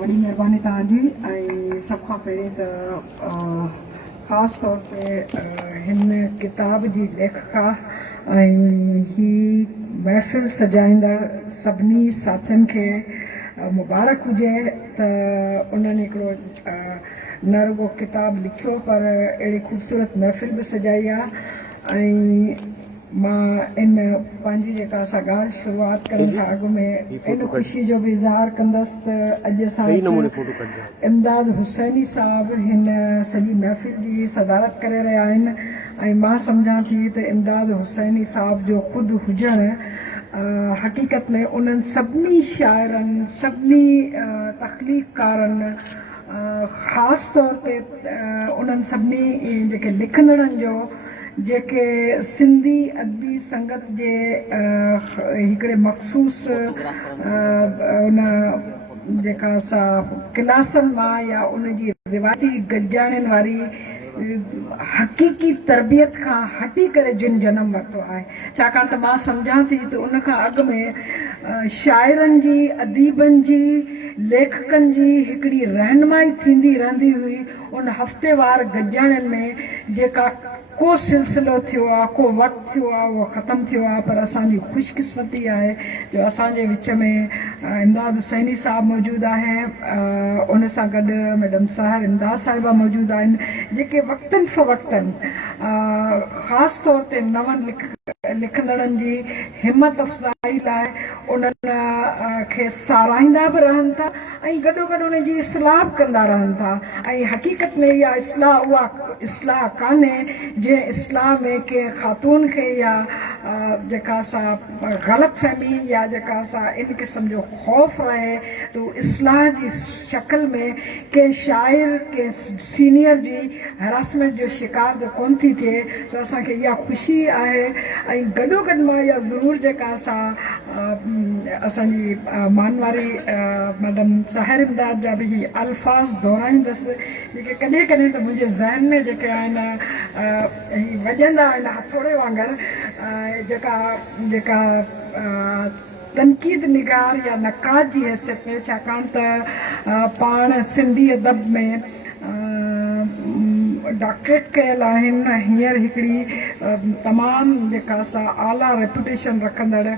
वॾी महिरबानी तव्हांजी। ऐं सभ खां पहिरीं त ख़ासि तौर ते हिन किताब जी लेखिका ऐं ही महफ़िल सजाईंदड़ सभिनी साथियुनि खे मुबारक हुजे त उन्हनि हिकिड़ो न रुगो किताब लिखियो पर अहिड़ी ख़ूबसूरत महफ़िल बि सजाई आहे। ऐं मां इन पंहिंजी जेका असां ॻाल्हि शुरूआत करण खां अॻु में इन ख़ुशी जो बि इज़हार कंदसि त अॼु असां इमदाद हुसैनी साहिबु हिन सॼी महफ़िल जी सदारत करे रहिया आहिनि। ऐं मां सम्झां थी त इमदाद हुसैनी साहिब जो ख़ुदि हुजणु हक़ीक़त में उन्हनि सभिनी शाइरनि सभिनी तख़लीक़कारनि ख़ासि तौर ते उन्हनि सभिनी जेके लिखंदड़नि जो जेके सिंधी अदबी संगत जे हिकिड़े मख़सूस उन जेका असां क्लासनि मां या उनजी रिवायती गजाणियुनि वारी हक़ीक़ी तरबियत खां हटी करे जिन जनम वरितो आहे। छाकाणि त मां सम्झां थी त उन खां अॻु में शाइरनि जी अदीबनि जी लेखकनि जी हिकिड़ी रहनुमाई थींदी रहंदी हुई उन हफ़्तेवार गजाणियुनि में जेका को सिलसिलो थियो आहे को वक़्तु थियो आहे उहो ख़तमु थियो आहे। पर असांजी ख़ुशकिस्मती आहे जो असांजे विच में इमदाद हुसैनी साहिबु मौजूदु आहे, उन सां गॾु मैडम साहिर इमदाद साहिबा मौजूदु आहिनि जेके वक़्तनि फ़वक़्तनि ख़ासि तौर ते नवनि लिखंदड़नि जी हिमत अफ़ज़ाई लाइ उन्हनि खे साराहींदा बि रहनि था ऐं गॾोगॾु उन जी इस्लाह कंदा रहनि था। ऐं हक़ीक़त में इहा इस्लाह उहा इस्लाह कान्हे जंहिं इस्लाह में के ख़ातून खे या जेका असां ग़लति फ़हमी या जेका असां इन क़िस्म जो ख़ौफ़ रहे त इस्लाह जी शक्ल में के शाइर के सीनियर जी हरासमेंट जो शिकार त कोन थी थिए। तो असांखे इहा ख़ुशी आहे। ऐं गॾोगॾु मां इहा ज़रूरु जेका असांजी मानवारी मैडम साहिर इमदाद जा बि अल्फाज़ दोहराईंदसि जेके कॾहिं कॾहिं त मुंहिंजे ज़हन में जेके आहिनि वॼंदा आहिनि हथोड़े वांगुरु जेका जेका तनक़ीद निगार या नक़ाद जी हैसियत में। छाकाणि त पाण सिंधी अदब में डॉक्टरेट कयल आहिनि। हींअर हिकिड़ी तमामु जेका असां आला रेपुटेशन रखंदड़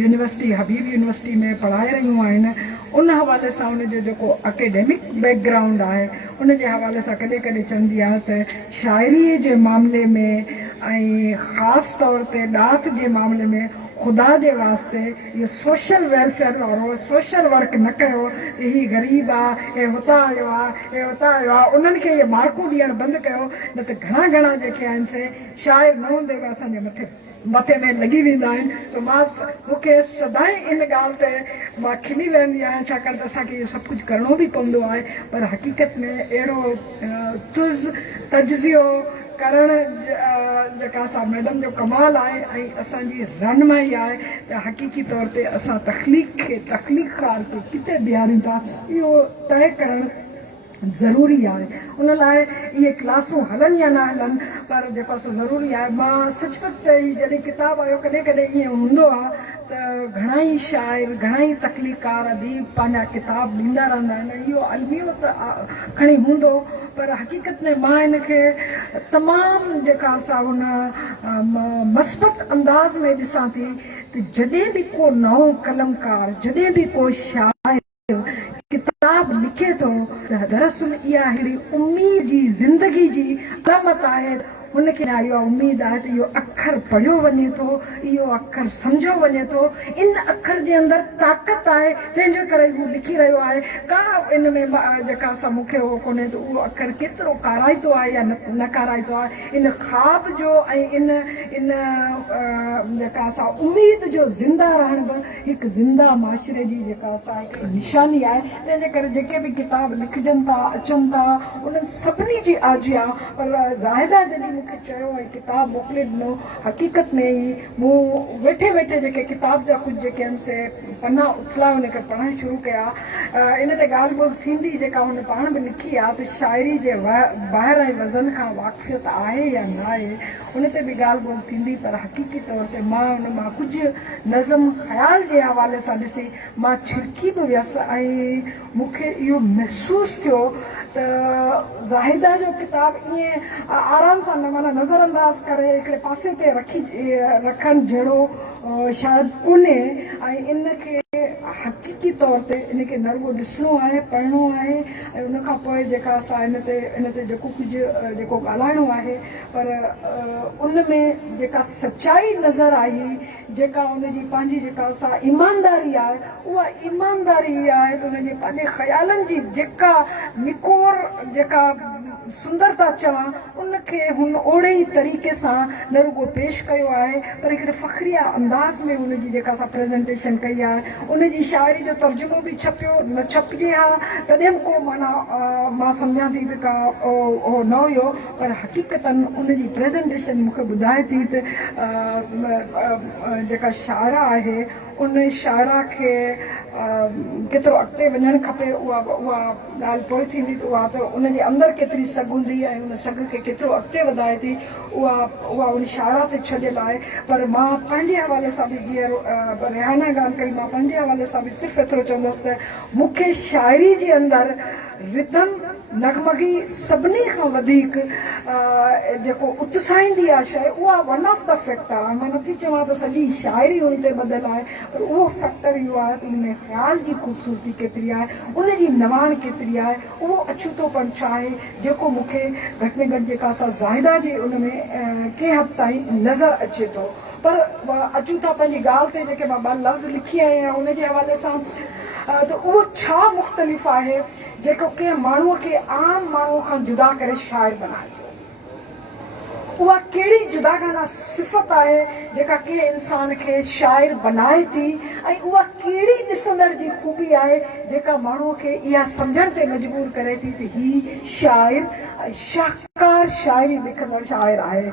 यूनिवर्सिटी हबीब यूनिवर्सिटी में पढ़ाए रहियूं आहिनि। उन हवाले सां उनजो जेको अकेडेमिक बैकग्राउंड आहे उन जे हवाले सां कॾहिं कॾहिं चवंदी आहे त शाइरीअ जे मामले में ऐं ख़ासि तौर ते ॾात जे मामले में ख़ुदा जे वास्ते इहो सोशल वेलफेयर और सोशल वर्क न कयो। ही ग़रीब आहे, हे हुतां आयो आहे, हे हुतां आयो आहे, उन्हनि खे इहे मार्कूं ॾियणु बंदि कयो न त घणा घणा जेके आहिनि से शाइर न हूंदे बि असांजे मथे में लॻी वेंदा आहिनि। त मूंखे सदाई इन ॻाल्हि ते मां खिली वेंदी आहियां छाकाणि त असांखे इहो सभु कुझु करिणो बि पवंदो आहे। पर हक़ीक़त में अहिड़ो तजिज़ियो करण जेका असां मैडम जो कमाल आहे ऐं असांजी रहनुमाई आहे त हक़ीक़ी तौर ते असां तख़लीक़ार खे किथे बीहारियूं था इहो तइ करणु ज़रूरी आहे। उन लाइ इहे क्लासूं हलनि या न हलनि पर जेको असां ज़रूरी आहे। मां सचमुच ही जॾहिं किताबु आयो कॾहिं कॾहिं ईअं हूंदो आहे त घणाई शाइर घणाई तख़लीक़ार अदीब पंहिंजा किताब ॾींदा रहंदा आहिनि। इहो अलमियो त खणी हूंदो पर हक़ीक़त में मां इनखे तमामु जेका असां हुन मस्बत अंदाज़ में ॾिसां थी त जॾहिं बि को नओं कलमकार जॾहिं बि को शाइर किताब लिखे थो त दरअसल इहा अहिड़ी उम्मीद जी ज़िंदगी जी अलामत आहे। हुनखे इहा उमेदु आहे त इहो अखर पढ़ियो वञे थो, इहो अखर सम्झो वञे थो, इन अखर जे अंदरि ताक़त आहे तंहिंजे करे हू लिखी रहियो आहे। का इन में जेका असां मूंखे उहो कोन्हे त उहो अखर केतिरो काराइतो आहे या न काराइतो आहे। इन ख़्वाब जो ऐं इन जेका असां उमेद जो ज़िंदा रहण बि हिकु ज़िंदा माशरे जी जेका असां हिकिड़ी निशानी आहे। तंहिंजे करे जेके बि किताब लिखजनि था अचनि था उन्हनि सभिनी जी आजिया पर ज़ाहिदा जॾहिं मूंखे चयो ऐं किताबु मोकिले ॾिनो। हक़ीक़त में ई मूं वेठे वेठे जेके किताब जा कुझु जेके आहिनि से पना उथला उनखे पढ़णु शुरू कया। इन ते ॻाल्हि ॿोल्हि थींदी जेका हुन पाण बि लिखी आहे त शाइरी जे ॿाहिरि ऐं वज़न खां वाक़फ़ियत आहे या न आहे, उन ते बि ॻाल्हि ॿोल्हि थींदी। पर हक़ीक़ी तौर ते मां उन मां कुझु नज़म ख़्याल जे हवाले सां ॾिसी मां छिरकी बि वियसि ऐं मूंखे इहो महसूसु थियो त ज़ाहिदा जो किताबु ईअं आराम सां माना नज़र अंदाज़ करे हिकिड़े पासे ते रखणु जहिड़ो शायदि कोन्हे। ऐं इनखे हक़ीक़ी तौर ते इनखे न रुॻो ॾिसणो आहे, पढ़णो आहे ऐं उनखां पोइ जेका असां इन ते जेको कुझु जेको ॻाल्हाइणो आहे, पर उन में जेका सचाई नज़र आई, जेका उनजी पंहिंजी जेका असां ईमानदारी आहे, उहा ईमानदारी आहे त उनजे पंहिंजे ख़्यालनि जी जेका निकोर जेका सुंदरता चवां उनखे हुन ओड़े ई तरीक़े सां न रुॻो पेश कयो आहे, पर हिकिड़े फ़ख़्रिया अंदाज़ में उनजी जेका असां प्रेज़ेंटेशन कई आहे। उनजी शाइरी जो तर्जुमो बि छपियो न छपिजे हा तॾहिं बि को माना मां सम्झां थी त का उहो न हुयो, पर हक़ीक़तन उनजी प्रेज़ेंटेशन मूंखे ॿुधाए थी त जेका शाइरा आहे उन शाइरा खे केतिरो अॻिते वञणु खपे, उहा ॻाल्हि पोइ थींदी त उहा त उनजे अंदरि केतिरी सघ हूंदी ऐं उन सघ खे केतिरो अॻिते वधाए थी, उहा उन शाइरा ते छॾियल आहे। पर मां पंहिंजे हवाले सां बि जीअं रिहाना ॻाल्हि कई, मां पंहिंजे हवाले सां बि सिर्फ़ु एतिरो चवंदसि त मूंखे शाइरी जे अंदरि रिदम नगमगी सभिनी खां वधीक जेको उत्साहींदी आहे शइ, उहा वन ऑफ द फैक्टर आहे। मां नथी चवां त सॼी शाइरी हुन ते ॿधल आहे, पर उहो फैक्टर इहो आहे त उनमें ख़्याल जी ख़ूबसूरती केतिरी आहे, उनजी नवाण केतिरी आहे, उहो अछूतोपन छा आहे जेको मूंखे घटि में घटि जेका असां ज़ाहिदा जी उनमें कंहिं हद ताईं नज़र अचे थो। पर अचूं था पंहिंजी ॻाल्हि ते, जेके मां ॿ लफ़्ज़ लिखी आई आहियां उनजे हवाले सां, त उहो छा मुख़्तलिफ़ आहे जेको कंहिं माण्हूअ खे आम माण्हूअ खां जुदा करे शाइर बनाए थो। उहा कहिड़ी जुदागाना सिफ़त आहे जेका कंहिं इंसान खे शाइर बनाए थी, ऐं उहा कहिड़ी ॾिसंदड़ जी ख़ूबी आहे जेका माण्हूअ खे इहा सम्झण ते मजबूर करे थी त ही शाइर शाहकार शाइरी लिखंदड़ शाइर आहे।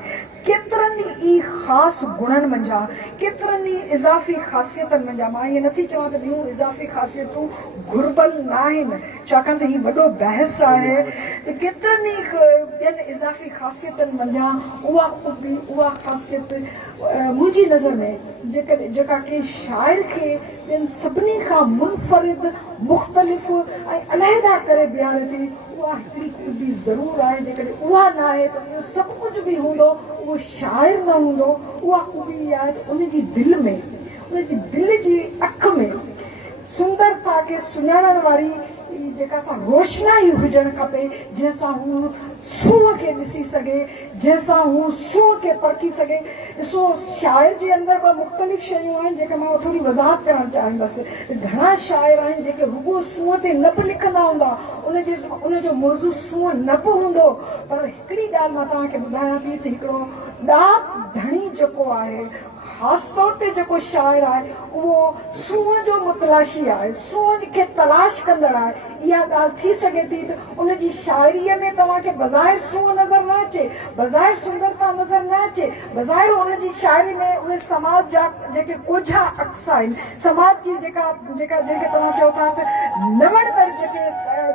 केतिरनि ई ख़ासि गुणनि मंझां, केतिरनि ई इज़ाफ़ी ख़ासियतनि मंझां, मां इहे नथी चवां त ॿियूं इज़ाफ़ी ख़ासियतूं घुरबल न आहिनि, छाकाणि त हीउ वॾो बहस आहे त केतिरनि ई ॿियनि इज़ाफ़ी ख़ासियतनि मंझां उहा ख़ूबी, उहा ख़ासियत मुंहिंजी नज़र में जेका के शाइर खे ॿियनि सभिनी खां मुनफ़रिद, मुख़्तलिफ़ ऐं अलहदा करे बीहारे थी, उहा हिकिड़ी ख़ूबी ज़रूरु आहे। जेकॾहिं उहा न आहे त इहो सभु कुझु बि हूंदो, उहो शाइर न हूंदो। उहा ख़ूबी इहा आहे त उनजी दिलि में, उनजी दिलि जी अख में सुंदरता खे सुञाणण वारी जेका असां रोशनाई हुजणु खपे, जंहिंसां हू सूंहं खे ॾिसी सघे, जंहिंसां हू सूंहं खे परखी सघे। ॾिसो, शाइर जे अंदरि ॿ मुख़्तलिफ़ शयूं आहिनि जेके मां थोरी वज़ाहत करणु चाहींदसि। घणा शाइर आहिनि जेके रुॻो सूंहं ते न बि लिखंदा हूंदा, उनजो मौज़ू सूंहं न बि हूंदो, पर हिकिड़ी ॻाल्हि मां तव्हांखे ॿुधायां थी त हिकिड़ो ॾाक धणी जेको आहे, ख़ासि तौर ते जेको शाइर आहे, उहो सूंहं जो मुतलाशी आहे, सूंहं खे तलाश कंदड़ आहे। इहा ॻाल्हि थी सघे थी त उनजी शाइरीअ में तव्हांखे बज़ाहिर सूंहं नज़र न अचे, बज़ाहिर सुंदरता नज़र न अचे, बज़ाहिर उनजी शाइरी में उहे समाज जा जेके कोझा अक्स आहिनि, समाज जी जेके तव्हां चओ था त नवणदड़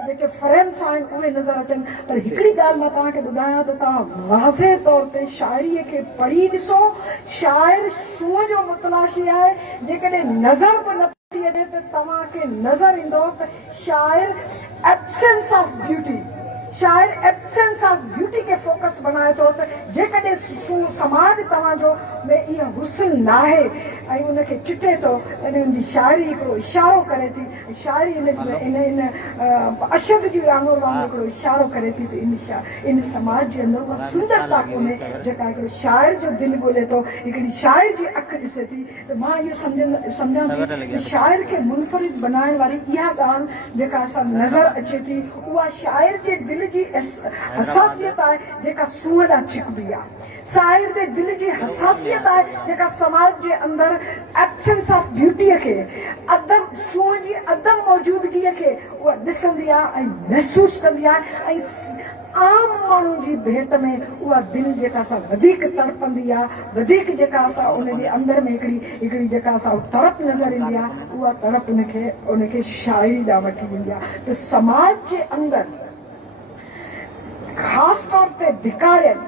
जेके फ्रेम्स आहिनि उहे नज़र अचनि। पर हिकिड़ी ॻाल्हि मां तव्हांखे ॿुधायां त तव्हां वाज़े तौर ते शाइरीअ खे पढ़ी ॾिसो, शाइर सूंहं जो मुतलाशी आहे। जेकॾहिं नज़र बि नथी अचे त तव्हांखे नज़र ईंदो त शाइर एब्सेंस ऑफ ब्यूटी, शाइर एब्सेंस ऑफ ब्यूटी खे फोकस बनाए थो त जेकॾहिं समाज तव्हांजो में इहा हुस्न न आहे ऐं उनखे चिटे थो, तॾहिं उनजी शाइरी हिकिड़ो इशारो करे थी। शाइरी इन अशद जी आंगुर वांगुरु हिकिड़ो इशारो करे थी त इन समाज जे अंदरि उहा सुंदरता कोन्हे जेका हिकिड़ो शाइर जो दिलि ॻोल्हे थो, हिकिड़ी शाइर जी अखि ॾिसे थी। त मां इहो सम्झां थी त शाइर खे मुनफ़रिद बनाइण वारी इहा ॻाल्हि जेका असां नज़र अचे थी, उहा शाइर जे दिलि जी हसासियत आहे जेका सूंहं ॾांहुं छिकबी आहे। शाइर जे दिलि जी हसासियत आहे जेका समाज जे अंदरि एब्सेंस ऑफ ब्यूटीअ खे, अदम सूंहं जी अदम मौजूदगीअ खे उहा ॾिसंदी आहे ऐं महसूसु कंदी आहे ऐं आम माण्हू जी भेट में उहा दिलि जेका सा वधीक तड़पंदी आहे, वधीक जेका सा उनजे अंदर में हिकिड़ी जेका सा तड़प नज़र ईंदी आहे, उहा तड़प उनखे शाइरी ॾांहुं वठी वेंदी आहे। त समाज जे अंदरि ख़ासि तौर ते धिकारियल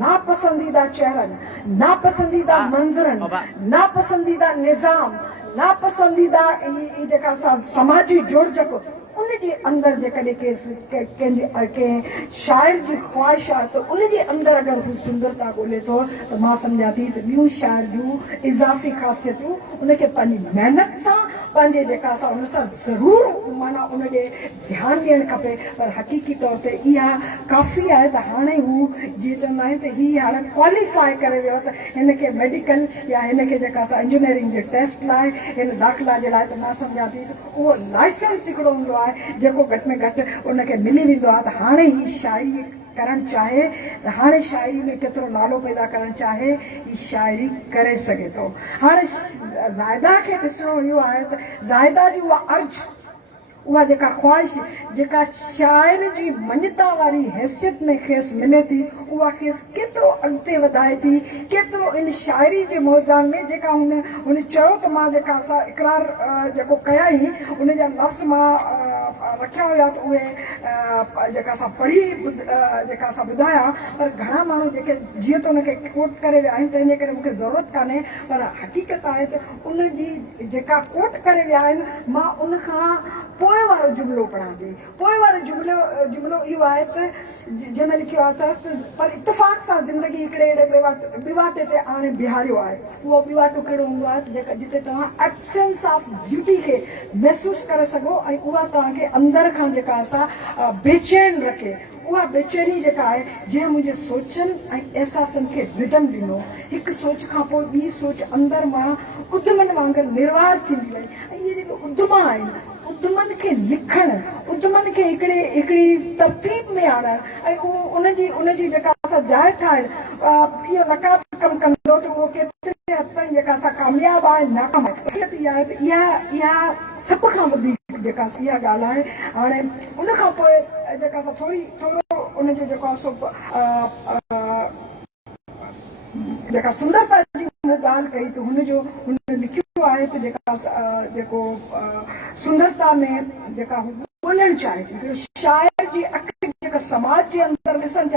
नापसंदीदा चेहरनि, नापसंदीदा मंज़रनि, नापसंदीदा निज़ाम, नापसंदीदा जेका सा समाजी जोड़जक, उनजे अंदरि जेकॾहिं कंहिं शाइर जी ख़्वाहिश आहे त उनजे अंदरि अगरि हू सुंदरता ॻोल्हे थो त मां सम्झां थी त ॿियूं शाइर जूं इज़ाफ़ी ख़ासियतूं उनखे पंहिंजी महिनत सां, पंहिंजे जेका सा उन सां ज़रूरु माना उन ॾे ध्यानु ॾियणु खपे। पर हक़ीक़ी तौर ते इहा काफ़ी आहे त हाणे हू जीअं चवंदा आहिनि त हीअ हाणे क्वालिफाई करे वियो त हिनखे मेडिकल या हिनखे जेका सा इंजीनियरिंग जे टेस्ट लाइ, हिन दाख़िला जे लाइ, त मां सम्झां थी त उहो लाइसेंस हिकिड़ो हूंदो आहे जेको घटि में घटि उनखे मिली वेंदो आहे। त हाणे ही शाइरी करणु चाहे त हाणे शाइरी में केतिरो नालो पैदा करणु चाहे ही शाइरी करे सघे थो। हाणे ज़ाइदा खे ॾिसणो इहो आहे त ज़ाइदा जी उहा अर्ज़, उहा जेका ख़्वाहिश जेका शाइर जी मञता वारी हैसियत में खेसि मिले थी, उहा खेसि केतिरो अॻिते वधाए थी, केतिरो इन शाइरी जे मैदान में जेका हुन चयो त मां जेका सा इक़रार जेको कयाई, उन जा लफ़्ज़ मां रखिया हुया त उहे जेका सा पढ़ी जेका सा ॿुधाया, पर घणा माण्हू जेके जीअं त उनखे कोट करे विया आहिनि तंहिंजे करे मूंखे ज़रूरत कान्हे, पर हक़ीक़त आहे त उनजी जेका कोट करे विया आहिनि, मां उनखां पोइ वारो जुमिलो पढ़ां थी। पोइ वारो जुमिलो इहो आहे त जंहिंमें लिखियो आहे त पर इत्तेफ़ाक़ सां ज़िंदगी हिकिड़े अहिड़े बिवाटे ते आणे बीहारियो आहे। उहो बिवाटो कहिड़ो हूंदो आहे त जिते तव्हां एब्सेंस ऑफ ब्यूटी खे महसूसु करे सघो ऐं उहा तव्हांखे अंदर खां जेका असां बेचैन रखे। उहा बेचैनी जेका आहे जंहिं मुंहिंजे सोचनि ऐं अहसासनि खे रिदम ॾिनो, हिकु सोच खां पोइ ॿी सोच अंदरि मां उद्दमनि वांगुरु निर्वार थींदी वई। ऐं इहे जेके उद्दमा आहिनि, उद्दमनि खे लिखणु, उद्दमनि खे हिकिड़ी तरतीब में आणणु ऐं उनजी जेका असां जाइ ठाहिणु, इहो नकात कमु कंदो त उहो केतिरे हद ताईं जेका असां कामयाबु आहे, नाकाम आहे। इहा आहे त इहा सभ खां वधीक जेका इहा ॻाल्हि आहे। हाणे उनखां पोइ जेका असां थोरो उनजो जेको आहे सो जेका सुंदरता जी ॻाल्हि कई त हुन लिखियो आहे त जेको सुंदरता में जेका ॻोल्हणु चाहे थी, शाइर जी अखि जेका समाज जे अंदरि ॾिसणु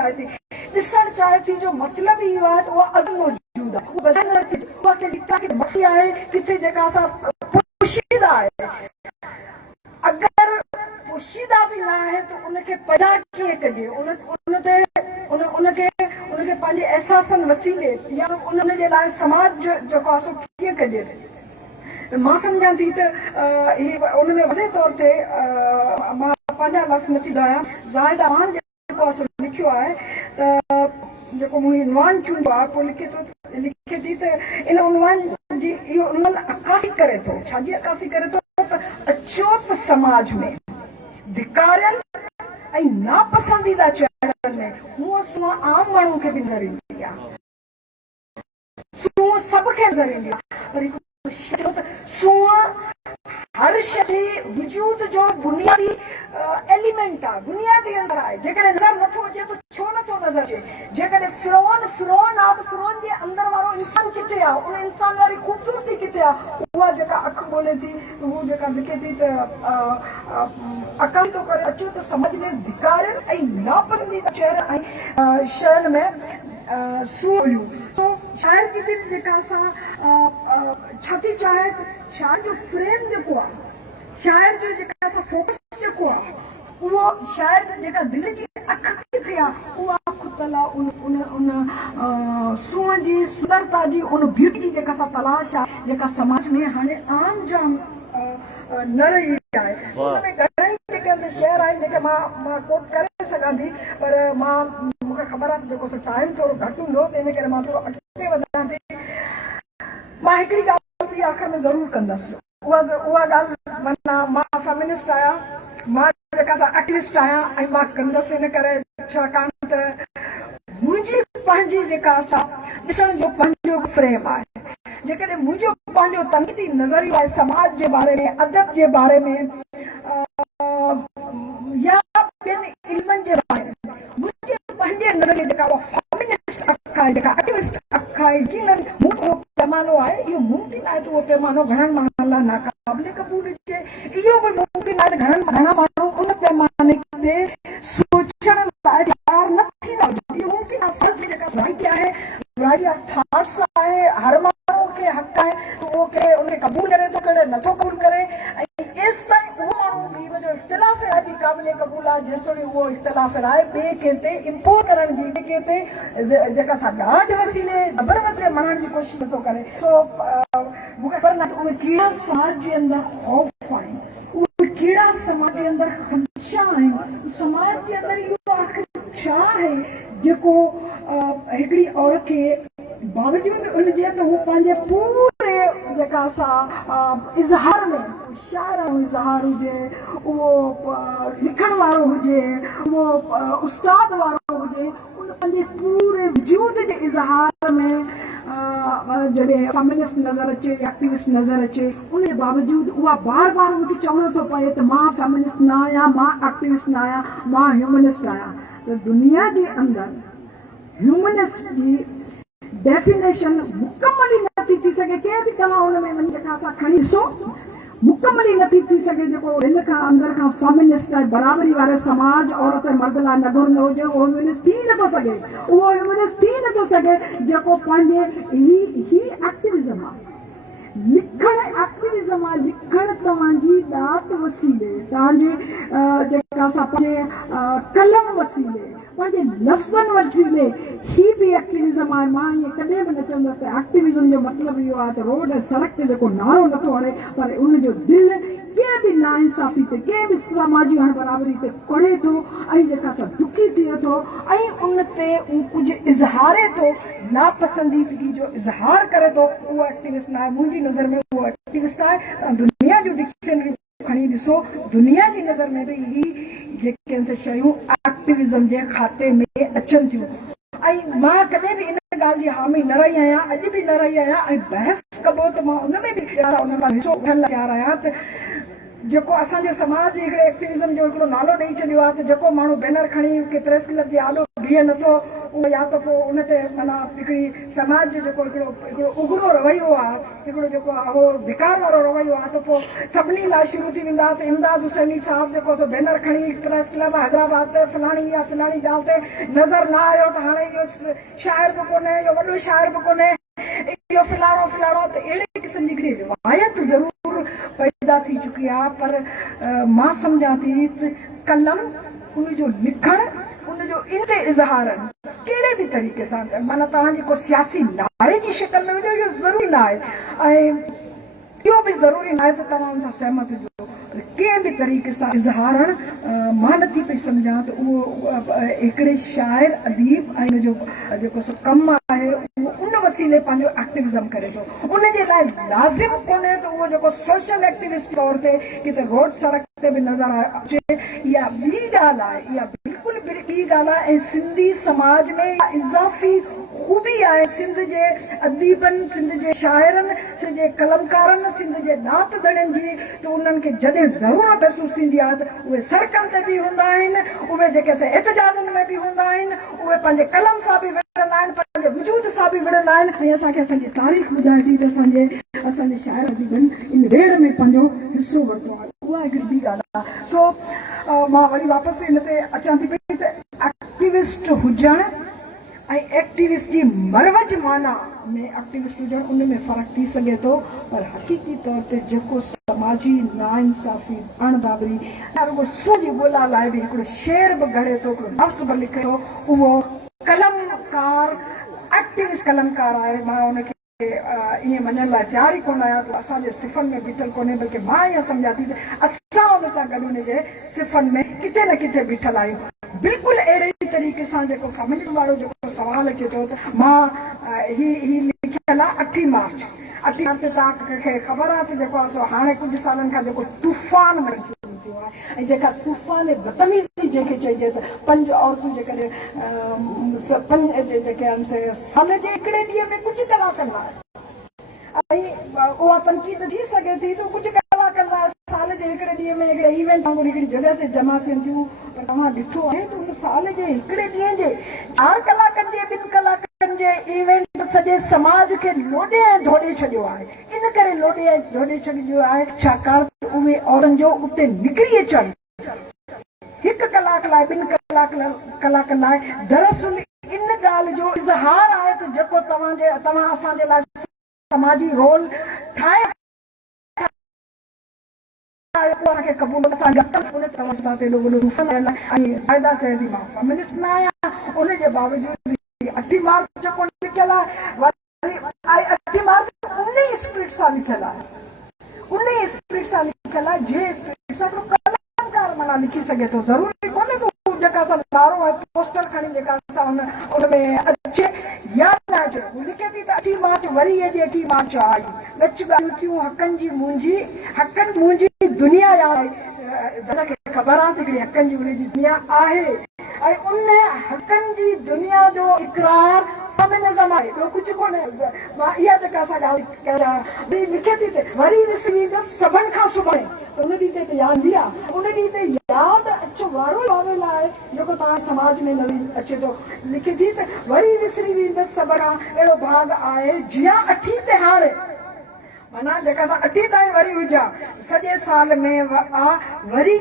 चाहे थी जो मतिलबु इहो आहे त उहा अधु मौजूदु आहे, उहा बदल नथी, उहा किथे मखी आहे, किथे जेका असां पोशीदा आहे। अगरि पोशीदा बि न आहे त उनखे पैदा कीअं कजे, उनखे पंहिंजे अहसासनि वसीले या उनजे लाइ समाज जो जेको आहे सो कीअं कजे। मां सम्झां थी त उनमें वज़े तौर ते मां पंहिंजा लफ़्ज़ नथी ॿुधायां, ज़ाहिदा ख़ान जेको आहे सो लिखियो आहे त जेको मुंहिंजो उनवान चूंडो आहे, पोइ लिखे थी त इन उनवान जी इहो उनवान अकासी करे थो, छाजी अकासी करे थो त अचोत समाज में धिकारियल ऐं नापसंदीदा चेहरनि में हूअ सूंहं आम माण्हू खे बि नज़र ईंदी आहे, सूंहं सभ खे नज़र ईंदी आहे, पर सूंहं हर शइ वजूद जो बुनियादी एलिमेंट आहे, बुनियादी अंदर आहे। जेकॾहिं नज़र नथो अचे त छो नथो नज़र अचे? जेकॾहिं फिरौन आहे त फिरौन जे अंदर वारो इंसान किथे आहे, उन इंसान वारी ख़ूबसूरती किथे आहे? उहा जेका अखि ॻोल्हे थी त हू जेका लिखे थी त अकल थो करे अचो त समझ में धिकारियल ऐं नापसंदीदा चेहरा ऐं शयुनि में सूलियूं। तो शाइर जी दिलि जेका असां छा थी चाहे त शाइर जो फ्रेम जेको आहे, शाइर जो जेका असां फोकस जेको आहे, उहो शाइर जेका दिलि जी अखि किथे आहे, उहा खुतल आहे उन सूंहं जी सुंदरता जी, उन ब्यूटी जी जेका असां तलाश आहे, जेका समाज में हाणे आम जाम न रही आहे। उनमें घणेई जेके शेयर आहिनि जेके मां कोट करे सघां थी, पर मूंखे ख़बर आहे जेको टाइम थोरो घटि हूंदो, तंहिंजे करे मां थोरो अॻिते वधां थी। मां हिकिड़ी ॻाल्हि बि आख़िर में ज़रूरु कंदसि, उहा ॻाल्हि माना मां फेमिनिस्ट आहियां, मां जेका एक्टिविस्ट आहियां ऐं मां कंदसि इन करे छाकाणि त मुंहिंजी पंहिंजी जेका असां ॾिसण जो पंहिंजो फ्रेम आहे। जेकॾहिं मुंहिंजो पंहिंजो तनक़ीदी नज़रियो आहे समाज जे बारे में, अदब जे बारे में या ॿियनि इल्मनि जे बारे में, नज़रिए जेका फेमिनिस्ट अख आहे, जेका एक्टिविस्ट अख आहे, यकीनन उहो पैमानो आहे, इहो मुमकिन आहे त उहो पैमानो घणनि माण्हुनि लाइ नाक़ाबिले क़बूल हुजे। इहो बि मुमकिन आहे त घणा माण्हू उन पैमाने ते सोचण लाइ तयार न थींदा हुजनि। इहो मुमकिन आहे सच जेका वैरायटी आहे, वैरायटी ऑफ थॉट्स आहे, हर माण्हू खे हक़ आहे त उहो कहिड़े उनखे क़बूल करे थो, कहिड़े नथो क़बूल करे। ऐं एसि ताईं उहो माण्हू बि जो इख़्तिलाफ़ राय बि क़ाबिले क़बूल आहे, जेसि ताईं उहो इख़्तिलाफ़ राय ॿिए कंहिं ते इम्पोज़ करण जी, ॿिए कंहिं ते जेका असां ॾाढ वसीले जबर वसीले मञण जी कोशिशि नथो करे। मूंखे ख़बर न उहे कहिड़ा समाज जे अंदरि ख़ौफ़ आहिनि, उहे कहिड़ा समाज जे अंदरि ख़दशा आहिनि, समाज जे अंदरि इहो आख़िर छा आहे जेको हिकिड़ी औरत खे बावजूदि उनजे त हू पंहिंजे पूरे जेका असां इज़हार में शाइर जो इज़हार हुजे, उहो लिखण वारो हुजे, उहो उस्ताद वारो हुजे, उन पंहिंजे पूरे वजूद जे इज़हार में जॾहिं फेमिनिस्ट नज़र अचे, एक्टिविस्ट नज़र अचे, उन बावजूदि उहा बार बार मूंखे चवणो थो पए त मां फेमिनिस्ट न आहियां, मां एक्टिविस्ट न आहियां, मां ह्यूमनिस्ट आहियां। त दुनिया जे अंदरि ह्यूमनिस्ट जी डेफिनेशन मुकमल ई नथी थी सघे। कंहिं बि तव्हां हुन में वञी जेका असां खणी ॾिसो, मुकमल ई नथी थी सघे। जेको दिलि खां अंदरि खां फेमिनिस्ट आहे, बराबरी वारे समाज औरत मर्द लाइ न घुरंदो हुजे, उहो ह्यूमनिस्ट थी नथो सघे। उहो ह्यूमनिस्ट थी नथो सघे जेको पंहिंजे ही एक्टिविज़म आहे, लिखण एक्टिविज़म आहे, लिखण तव्हांजी ॾात वसीले, तव्हांजे जेका असां पंहिंजे कलम वसीले, पंहिंजे लफ़्ज़नि वसीले, ही बि एक्टिविज़म आहे। मां ईअं कॾहिं बि न चवंदसि त एक्टिविज़म जो मतिलबु इहो आहे त रोड ऐं सड़क ते जेको नारो नथो हणे, पर उनजो दिलि कंहिं बि नाइंसाफ़ी ते, कंहिं बि समाजी हाणे बराबरी ते पढ़े थो ऐं जेका सां दुखी थिए थो ऐं उन ते उहो कुझु इज़हारे थो, नापसंदीदगी जो इज़हार करे थो, उहो एक्टिविस्ट न आहे। मुंहिंजी नज़र में उहो एक्टिविस्ट आहे। तव्हां दुनिया जूं डिक्शनरी खणी ॾिसो, दुनिया जी नज़र में बि ही जेके शयूं एक्टिविज़म जे खाते में अचनि थियूं। ऐं मां कॾहिं बि इन ॻाल्हि जी हामी न रही आहियां, अॼु बि न रही आहियां। ऐं बहस कबो त मां उन में बि उन मां हिसो वठण लाइ तयारु आहियां त जेको असांजे समाज जे हिकिड़े एक्टिविज़म जो हिकिड़ो नालो ॾेई छॾियो आहे त जेको माण्हू बैनर खणी के प्रेस क्लब जे आॾो बीहे नथो, उहो या त पोइ उन ते माना हिकिड़ी समाज जो जेको हिकिड़ो उघड़ो रवैयो आहे, हिकिड़ो जेको आहे उहो धिकार वारो रवैयो आहे, त पोइ सभिनी लाइ शुरू थी वेंदा त इमदाद हुसैनी साहिबु जेको सो बैनर खणी प्रेस क्लब हैदराबाद ते फलाणी या फलाणी ॻाल्हि ते नज़र न आयो त हाणे इहो शाइर बि कोन्हे, इहो वॾो शाइर बि कोन्हे, इहो फलाणो फलाणो। त अहिड़े क़िस्म जी हिकिड़ी रिवायत ज़रूरु पैदा थी चुकी आहे। पर मां सम्झां थी त कलम, उनजो लिखण, उनजो इन इज़हार कहिड़े बि तरीक़े सां, माना तव्हांजी को सियासी नारे जी शिकल में हुजे, इहो ज़रूरी न आहे। ऐं इहो बि ज़रूरी न आहे त तव्हां हुन सां सहमत हुजो, पर कंहिं बि तरीक़े सां इज़हारण मां नथी पई सम्झां त उहो हिकिड़े शाइर अदीब ऐं हुनजो जेको सो कमु आहे उहो उन वसीले पंहिंजो एक्टिविज़म करे थो। उनजे लाइ लाज़िम कोन्हे त उहो जेको सोशल एक्टिविस्ट तौर ते किथे रोड सड़क ते बि नज़र अचे, इहा ॿी ॻाल्हि आहे, इहा बिल्कुलु ॿी ॻाल्हि आहे। ऐं सिंधी समाज में इज़ाफ़ी ख़ूबी आहे सिंध जे अदीबनि, सिंध जे शाइरनि, सिंध जे कलमकारनि, सिंध जे नात दड़नि जी, त उन्हनि खे जॾहिं ज़रूरत महसूसु थींदी आहे त उहे सड़कनि ते बि हूंदा आहिनि, उहे जेके एहतजाजनि में बि हूंदा आहिनि, उहे पंहिंजे कलम सां बि विढ़ंदा आहिनि, पंहिंजे वजूद सां बि विढ़ंदा आहिनि। ऐं असांखे असांजी तारीख़ ॿुधाए थी त असांजे शाइर अदीबनि इन रेड़ में पंहिंजो हिसो वरितो आहे। उहा हिकिड़ी ॿी ॻाल्हि आहे। सो मां वरी वापसि इन ते अचां थी पई त एक्टिविस्ट हुजणु ऐं एक्टिविस्ट जी मरवज माना में एक्टिविस्ट हुजणु, उन में फ़र्क़ु थी सघे थो। पर हक़ीक़ी तौर ते जेको समाजी नाइंसाफ़ी, अणबाबरी, रुगो सूझ ॻोल्हा लाइ बि हिकिड़ो शेर बि घड़े थो, हिकिड़ो लफ़्ज़ बि लिखे थो, उहो कलमकार, एक्टिविस्ट कलमकार आहे। मां उनखे ईअं मञण लाइ तयार ई कोन आहियां त असांजे सिफ़नि में बीठल कोन्हे, बल्कि मां ईअं सम्झां थी त असां हुन सां गॾु हुनजे सिफ़नि में किथे न किथे बीठल आहियूं। बिल्कुलु अहिड़े ई तरीक़े सां जेको फेमिनिज़म वारो जेको सवाल अचे थो त मां ही लिखियल आहे 8 मार्च ते तव्हांखे ख़बर आहे त जेको आहे हाणे कुझु सालनि खां जेको तूफ़ान में शुरू थियो आहे, ऐं जेका तूफ़ान बदतमीज़ी जंहिंखे चइजे त 5 औरतूं जेकॾहिं जेके आहिनि से साल जे हिकिड़े ॾींहं में कुझु कलाकनि लाइ, ऐं उहा तनक़ीद थी सघे थी त कुझु कलाकनि लाइ साल जे हिकिड़े ॾींहं में हिकिड़े इवेंट वांगुरु हिकिड़ी जॻह ते जमा थियनि थियूं पर तव्हां ॾिठो आहे त उन साल जे हिकिड़े ॾींहं जे 4 कलाकनि जे 2 कलाकनि जे इवेंट सॼे समाज खे लोॾे ऐं धोॾे छॾियो आहे। इन करे लोॾे ऐं धोॾे छॾियो आहे छाकाणि त उहे औरतुनि जो उते निकिरी अचनि 1 कलाक लाइ 2 कलाक लाइ दरअसल इन ॻाल्हि जो इज़हार आहे त जेको तव्हां असांजे लाइ समाजी रोल ठाहे क़बूल चए थी मां फेमिनिस्ट न आहियां उनजे बावजूद 8 मार्च जेको लिखियल आहे 8 मार्च 19 स्पिरिट सां लिखियल आहे 19 स्पिरिट सां लिखियल आहे जंहिं स्पिरिट सां कलाकार माना लिखी सघे थो ज़रूरी कोन्हे त जेका असां नारो ऐं पोस्टर खणी जेका असां उन में अचे या न अचे लिखे थी त 8 मार्च वरी हेॾी 8 मार्च आई ॻच ॻाल्हियूं थियूं हक़नि मुंहिंजी दुनिया आहे जंहिंखे ख़बर आहे त हिकिड़ी हक़नि जी उन जी दुनिया आहे ऐं उन हक़नि जी दुनिया जो इक़रार फेमिनिज़म आहे ॿियो कुझु कोन्हे। मां इहा जेका असां ॻाल्हि लिखे थी त वरी ॾिसी ईंदसि सभिनि खां सुभाणे उन ॾींहं ते यादि ईंदी आहे उन ॾींहं ते यादि अच वारो आवेल आहे जेको तव्हां समाज में नज़र अचे थो लिखे थी त वरी विसरी वेंदसि सभ खां अहिड़ो भाग आहे जीअं 8 ते हाणे माना जेका असां 8 ताईं वरी हुजा सॼे साल में वरी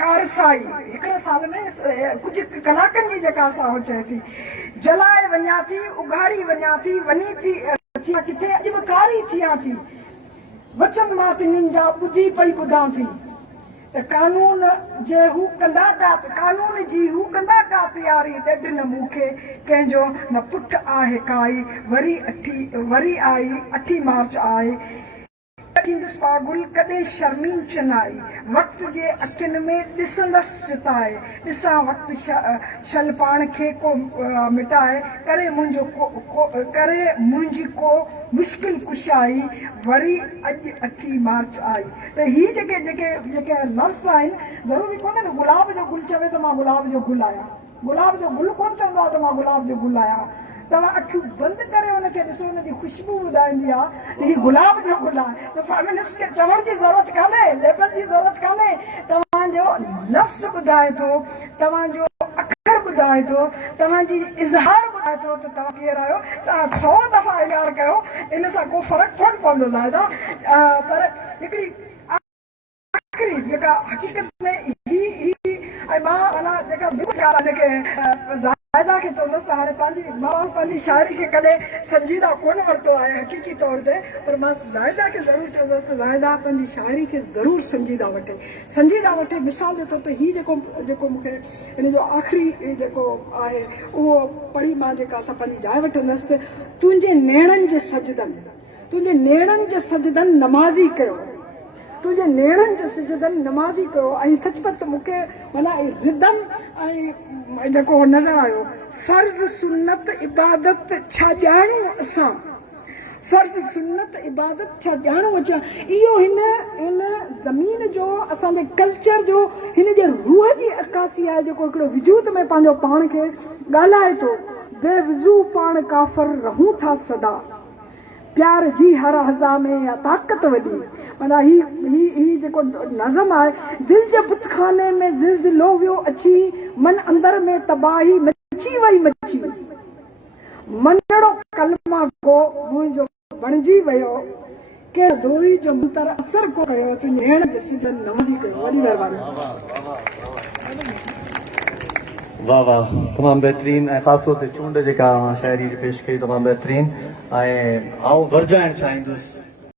कारसाई हिकिड़े साल में कुझु कलाकनि जी जेका असां हो चए थी जलाए वञा थी उघाड़ी वञा थी वञी थी किथे अॼु बि कारी थियां थी वचन मां तिन्हनि जा ॿुधी पई ॿुधां थी त कानून जी हू कंदा का तयारी ॾढ न मूंखे कंहिंजो न पुठ आहे काई वरी आई 8 मार्च आहे थींदुसि पागुल कॾहिं शर्मीन चनाई वक़्त जे अखियुनि में ॾिसंदसि चिताए ॾिसां वक़्तु शल पाण खे को मिटाए करे मुंहिंजी को मुश्किल कुशाई वरी अॼु 8 मार्च आई त हीअ जेके लफ़्ज़ आहिनि ज़रूरी कोन्हे त गुलाब जो गुल चवे त मां गुलाब जो गुल आहियां गुलाब जो गुल कोन चवंदो आहे त मां गुलाब जो गुल आहियां तव्हां अखियूं बंदि करे हुनखे ॾिसो हुनजी ख़ुशबू ॿुधाईंदी आहे त हीउ गुलाब जो गुल आहे त फेमिनिस्ट खे चवण जी ज़रूरत कान्हे लेबल जी ज़रूरत कान्हे तव्हांजो लफ़्ज़ ॿुधाए थो तव्हांजो अखर ॿुधाए थो तव्हांजी इज़हार ॿुधाए थो त तव्हां केरु आहियो तव्हां 100 दफ़ा इज़हार कयो इन सां को फ़र्क़ु कोन पवंदो ज़ाहिदा पर हिकिड़ी आख़िरी जेका हक़ीक़त में ऐं मां माना जेका ज़ाहिदा खे चवंदसि त हाणे पंहिंजी शाइरी खे कॾहिं संजीदा कोन वरितो आहे हक़ीक़ी तौर ते पर मां ज़ाहिदा खे ज़रूरु चवंदसि त ज़ाहिदा पंहिंजी शाइरी खे ज़रूरु संजीदा वठे मिसाल जे तौर ते हीउ जेको मूंखे हिन जो आख़िरी जेको आहे उहो पढ़ी मां जेका असां पंहिंजी जाइ वठंदसि त तुंहिंजे नेणनि जे सजदनि नमाज़ी कयो तुंहिंजे नेणनि जे सजदनि नमाज़ी कयो ऐं सचपत मूंखे माना रिदम ऐं जेको नज़र आयो फर्ज़ सुन्नत इबादत छा ॼाणूं असां फर्ज़ सुन्नत इबादत छा ॼाणूं असां इहो हिन ज़मीन जो असांजे कल्चर जो हिन जे रूह जी अक्कासी आहे जेको हिकिड़ो वजूद में पंहिंजो पाण खे ॻाल्हाए थो बेवज़ू पाण काफ़र रहूं था सदा प्यार जी हर हज़ा में या ताक़त वॾी माना ही जेको नज़म आहे दिलि जे बुतखाने में ज़िलज़िलो वियो अची मन अंदर में तबाही मची वई मनड़ो कलमा को मुंहिंजो बणिजी वियो के दोई जो मुंतर असर को कयो तुंहिंजे नेण जे सजदनि नमाज़ी कयो वॾी महिरबानी वाह वाह तमामु बहितरीन ऐं ख़ासि तौर ते चूंड जेका शाइरी पेश कई तमामु बहितरीन ऐं आउं वरजाइणु चाहींदुसि